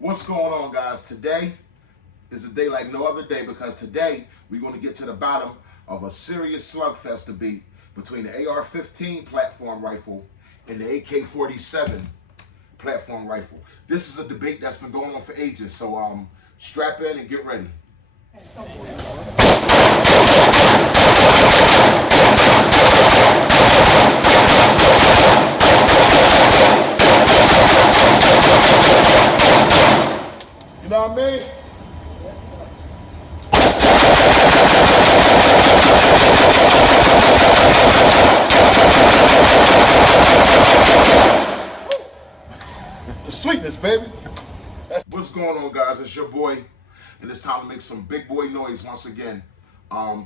What's going on, guys? Today is a day like no other day because today we're going to get to the bottom of a serious slugfest debate between the AR-15 platform rifle and the AK-47 platform rifle. This is a debate that's been going on for ages, so strap in and get ready. You know what I mean? The sweetness, baby. What's going on, guys? It's your boy, and it's time to make some big boy noise once again.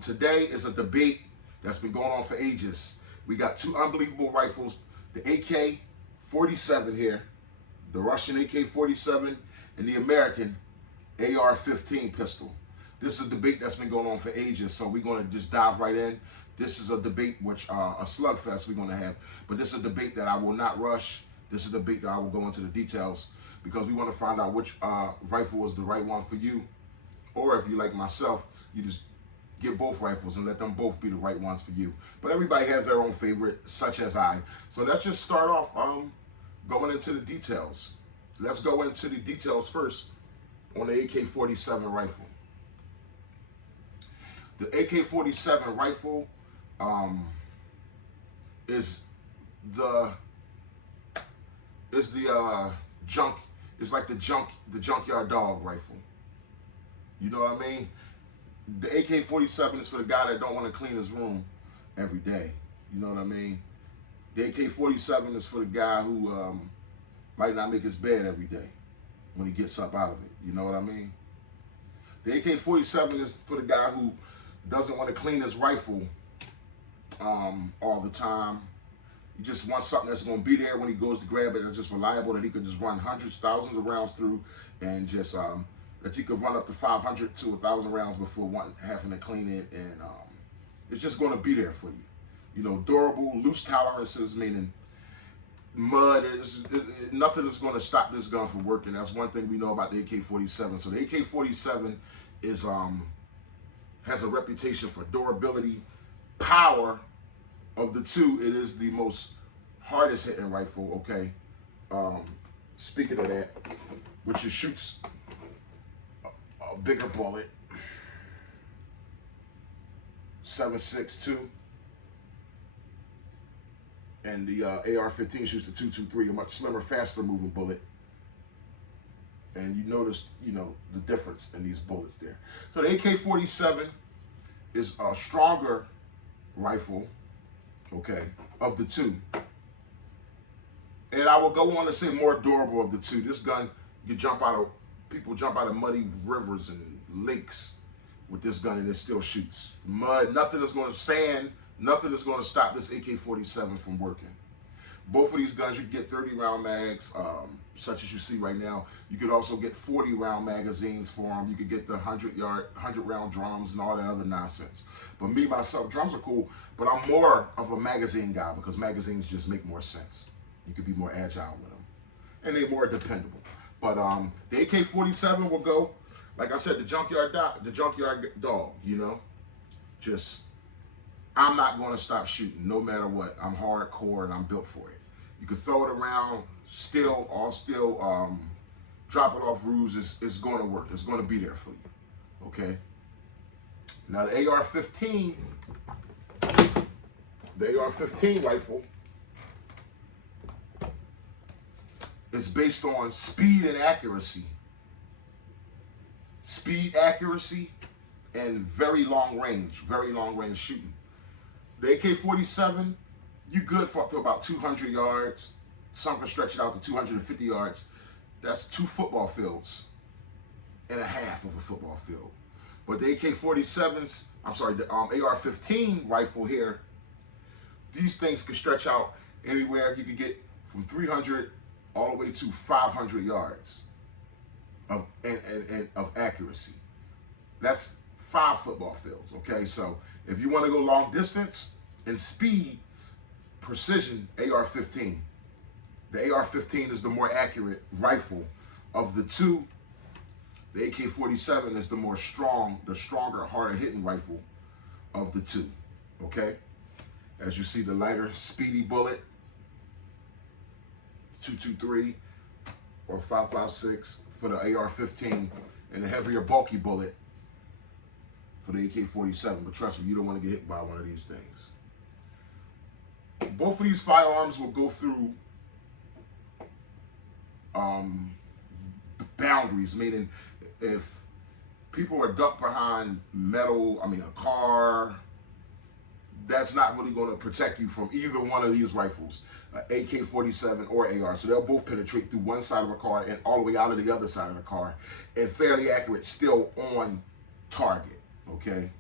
Today is a debate that's been going on for ages. We got two unbelievable rifles, the AK-47 here, the Russian AK-47, and the American AR-15 pistol. This is a debate that's been going on for ages, so we're going to just dive right in. This is a debate which a slugfest we're going to have, but this is a debate that I will not rush. This is a debate that I will go into the details because we want to find out which rifle is the right one for you, or if you like myself, you just get both rifles and let them both be the right ones for you. But everybody has their own favorite, such as I. So let's just start off going into the details. Let's go into the details first on the AK-47 rifle. The AK-47 rifle is the junk. It's like the junkyard dog rifle. You know what I mean? The AK-47 is for the guy that don't want to clean his room every day. You know what I mean? The AK-47 is for the guy who might not make his bed every day when he gets up out of it. You know what I mean? The AK-47 is for the guy who doesn't want to clean his rifle all the time. He just wants something that's going to be there when he goes to grab it, that's just reliable, that he can just run hundreds, thousands of rounds through, and just that you could run up to 500 to 1,000 rounds before having to clean it, and it's just going to be there for you. You know, durable, loose tolerances, meaning mud, nothing is going to stop this gun from working. That's one thing we know about the AK-47. So the AK-47 is has a reputation for durability, power. Of the two, it is the most hardest hitting rifle, okay? Speaking of that, which it shoots a bigger bullet, 7.62, and the AR-15 shoots the 223, a much slimmer, faster moving bullet. And you notice, you know, the difference in these bullets there. So the AK-47 is a stronger rifle, okay, of the two. And I will go on to say more durable of the two. This gun, people jump out of muddy rivers and lakes with this gun and it still shoots. Mud, nothing is going to, sand, nothing is going to stop this AK-47 from working. Both of these guns, you can get 30 round mags, such as you see right now. You could also get 40 round magazines for them. You could get the 100 round drums and all that other nonsense. But me, myself, drums are cool, but I'm more of a magazine guy because magazines just make more sense. You could be more agile with them. And they're more dependable. But the AK-47 will go, like I said, the junkyard dog, you know? Just, I'm not going to stop shooting no matter what. I'm hardcore and I'm built for it. You can throw it around, still drop it off roofs. It's going to work. It's going to be there for you. Okay? Now the AR-15 rifle is based on speed and accuracy. Speed, accuracy, and very long range shooting. The AK-47, you good for up to about 200 yards. Some can stretch it out to 250 yards. That's 2 football fields and a half of a football field. But the AK-47s, I'm sorry, the AR-15 rifle here, these things can stretch out anywhere. You can get from 300 all the way to 500 yards of accuracy. That's 5 football fields, okay? So if you want to go long distance and speed, precision, AR-15. The AR-15 is the more accurate rifle Of the two, the AK-47 is the stronger, harder hitting rifle of the two, okay? As you see, the lighter, speedy bullet, 223 or 5.56 for the AR-15, and the heavier, bulky bullet for the AK-47. But trust me, you don't want to get hit by one of these things. Both of these firearms will go through boundaries, meaning if people are ducked behind a car, that's not really going to protect you from either one of these rifles, AK-47 or AR. So they'll both penetrate through one side of a car and all the way out of the other side of the car, and fairly accurate, still on target, okay?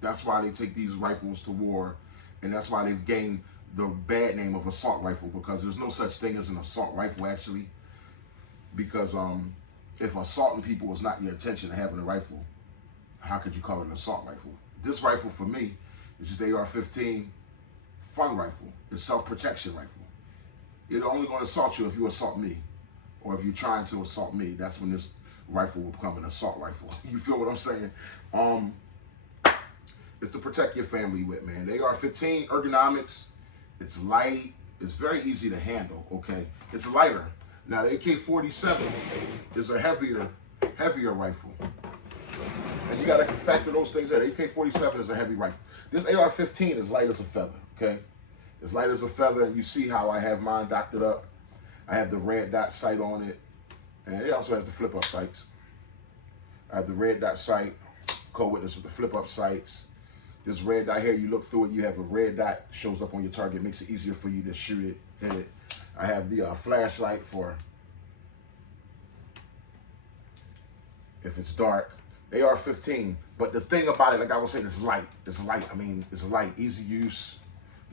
That's why they take these rifles to war, and that's why they've gained the bad name of assault rifle, because there's no such thing as an assault rifle, actually, because if assaulting people is not your intention of having a rifle, how could you call it an assault rifle? This rifle, for me, is just the AR-15 fun rifle. It's self-protection rifle. It's only going to assault you if you assault me, or if you're trying to assault me. That's when this rifle will become an assault rifle. You feel what I'm saying? It's to protect your family with, man. The AR-15 ergonomics, it's light, it's very easy to handle, okay? It's lighter. Now the AK-47 is a heavier rifle. And you gotta factor those things in. The AK-47 is a heavy rifle. This AR-15 is light as a feather, okay? It's light as a feather, and you see how I have mine doctored up. I have the red dot sight on it, and it also has the flip-up sights. I have the red dot sight, co-witness with the flip-up sights. This red dot here, you look through it, you have a red dot, shows up on your target, makes it easier for you to shoot it, hit it. I have the flashlight for if it's dark. AR-15, but the thing about it, like I was saying, it's light. It's light. I mean, it's light, easy use.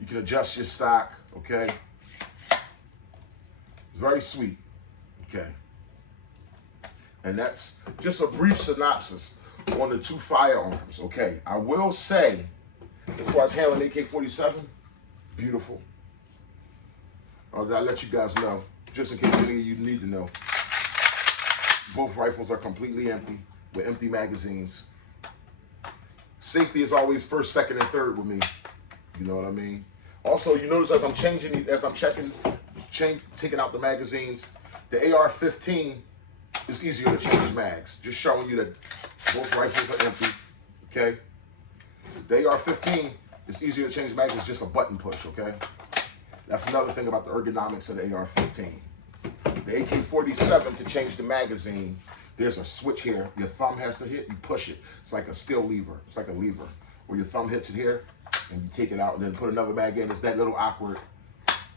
You can adjust your stock, okay? It's very sweet, okay? And that's just a brief synopsis on the two firearms, okay? I will say, as far as handling AK-47, beautiful. I'll let you guys know, just in case any of you need to know. Both rifles are completely empty, with empty magazines. Safety is always first, second, and third with me. You know what I mean? Also, you notice as I'm changing, as I'm taking out the magazines, the AR-15 is easier to change mags. Just showing you that both rifles are empty, okay? The AR-15 is easier to change mags. It's just a button push, okay? That's another thing about the ergonomics of the AR-15. The AK-47, to change the magazine, there's a switch here. Your thumb has to hit, you push it. It's like a steel lever. It's like a lever where your thumb hits it here and you take it out and then put another mag in. It's that little awkward.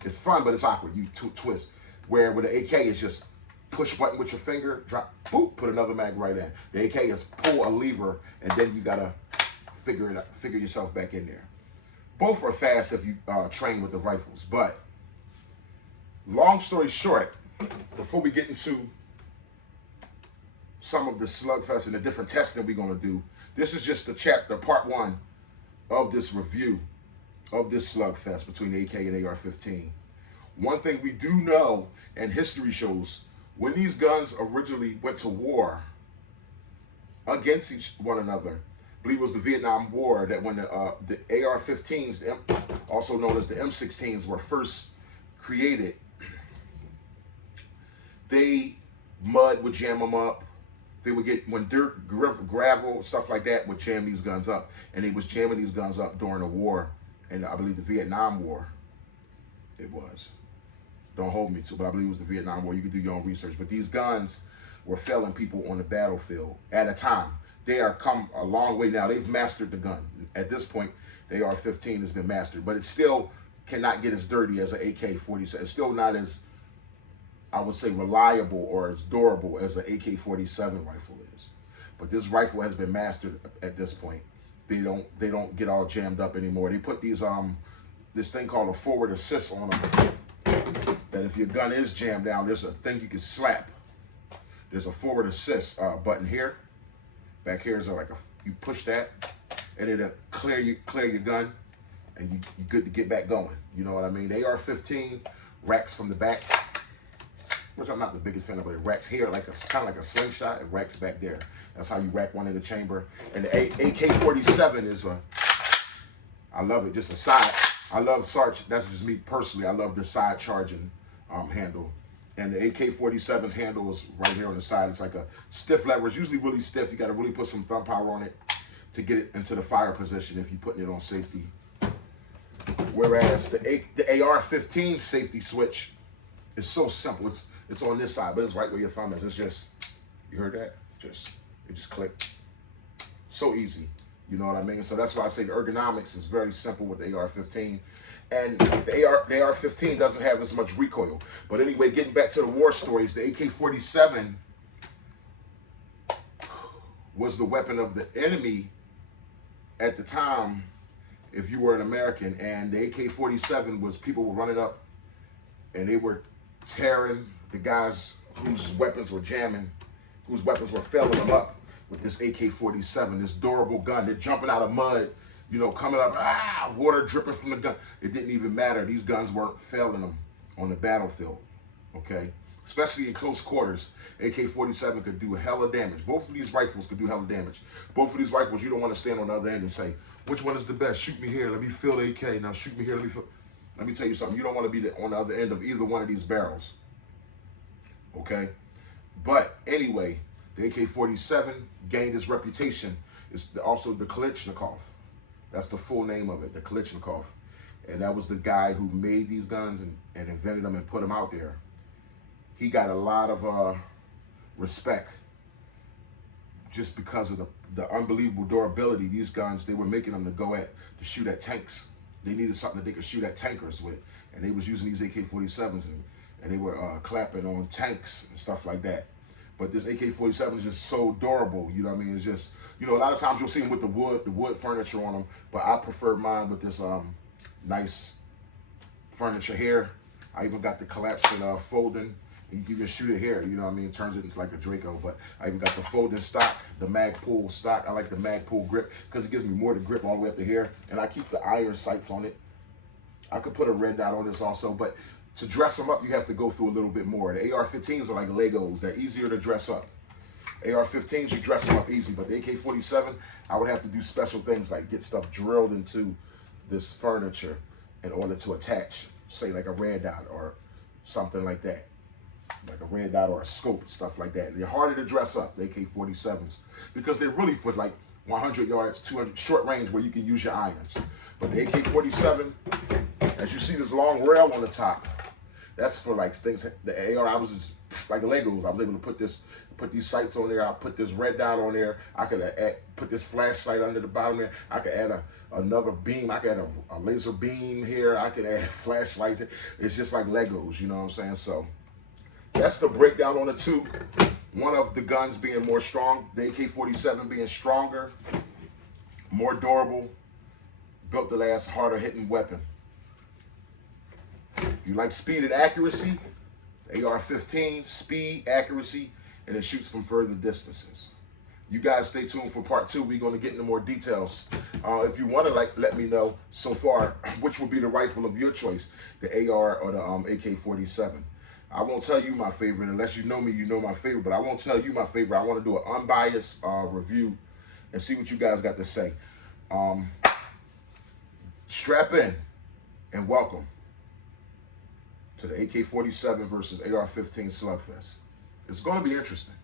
It's fun, but it's awkward. You twist. Where with the AK, it's just push button with your finger, drop, boop, put another mag right in. The AK is pull a lever and then you gotta figure yourself back in there. Both are fast if you train with the rifles, but long story short, before we get into some of the slugfest and the different testing we're going to do, this is just the part one of this review of this slugfest between the AK and AR-15. One thing we do know, and history shows, when these guns originally went to war against one another, I believe it was the Vietnam War, that when the AR-15s, also known as the M16s, were first created, mud would jam them up. They would get, when dirt, gravel, stuff like that would jam these guns up. And they was jamming these guns up during the war. And I believe the Vietnam War, it was. Don't hold me to, but I believe it was the Vietnam War. You can do your own research. But these guns were felling people on the battlefield at a time. They are come a long way now. They've mastered the gun. At this point, the AR-15 has been mastered. But it still cannot get as dirty as an AK-47. It's still not as, I would say, reliable or as durable as an AK-47 rifle is. But this rifle has been mastered at this point. They don't get all jammed up anymore. They put these this thing called a forward assist on them. That if your gun is jammed down, there's a thing you can slap. There's a forward assist button here. Back here is like you push that, and it'll clear your gun, and you're good to get back going. You know what I mean? The AR-15 racks from the back. which I'm not the biggest fan of, but it racks here like a kind of like a slingshot. It racks back there. That's how you rack one in the chamber. And the AK47 is I love it. Just a side. I love Sarge. That's just me personally. I love the side charging handle. And the AK-47's handle is right here on the side. It's like a stiff lever. It's usually really stiff. You got to really put some thumb power on it to get it into the fire position if you're putting it on safety. Whereas the AR15 safety switch is so simple. It's on this side, but it's right where your thumb is. It's just, you heard that? It just clicked. So easy. You know what I mean? So that's why I say the ergonomics is very simple with the AR-15. And the AR-15 doesn't have as much recoil. But anyway, getting back to the war stories, the AK-47 was the weapon of the enemy at the time if you were an American. And the AK-47 was, people were running up and they were tearing the guys whose weapons were jamming, whose weapons were filling them up with this AK-47, this durable gun. They're jumping out of mud, you know, coming up, water dripping from the gun. It didn't even matter. These guns weren't failing them on the battlefield, okay? Especially in close quarters, AK-47 could do a hell of damage. Both of these rifles could do hell of damage. Both of these rifles, you don't want to stand on the other end and say, which one is the best? Shoot me here, let me feel the AK. Now shoot me here, let me tell you something. You don't want to be on the other end of either one of these barrels, okay? But anyway, the AK-47 gained its reputation. It's also the Kalashnikov. That's the full name of it, the Kalashnikov. And that was the guy who made these guns and invented them and put them out there. He got a lot of respect just because of the unbelievable durability. These guns, they were making them to shoot at tanks. They needed something that they could shoot at tankers with. And they was using these AK-47s and they were clapping on tanks and stuff like that. But this AK-47 is just so durable, you know what I mean? It's just, you know, a lot of times you'll see them with the wood furniture on them, but I prefer mine with this nice furniture here. I even got the collapsing folding. You can even shoot it here, you know what I mean? It turns it into like a Draco, but I even got the folding stock, the mag pull stock. I like the mag pull grip because it gives me more to grip all the way up to here. And I keep the iron sights on it. I could put a red dot on this also, but to dress them up, you have to go through a little bit more. The AR-15s are like Legos. They're easier to dress up. AR-15s, you dress them up easy, but the AK-47, I would have to do special things like get stuff drilled into this furniture in order to attach, say like a red dot or something like that. Like a red dot or a scope, stuff like that. They're harder to dress up, the AK-47s, because they're really for like 100 yards, 200, short range where you can use your irons. But the AK-47, as you see this long rail on the top, that's for like things, the AR, I was just like Legos. I was able to put these sights on there. I put this red dot on there. I could put this flashlight under the bottom there. I could add another beam. I could add a laser beam here. I could add flashlights. It's just like Legos, you know what I'm saying? So that's the breakdown on the two. One of the guns being more strong, the AK-47 being stronger, more durable, built to last, harder hitting weapon. You like speed and accuracy, AR-15, speed, accuracy, and it shoots from further distances. You guys stay tuned for part 2. We're going to get into more details. If you want to let me know so far which would be the rifle of your choice, the AR or the AK-47. I won't tell you my favorite unless you know me, you know my favorite, but I won't tell you my favorite. I want to do an unbiased review and see what you guys got to say. Strap in and welcome to the AK-47 versus AR-15 slugfest. It's going to be interesting.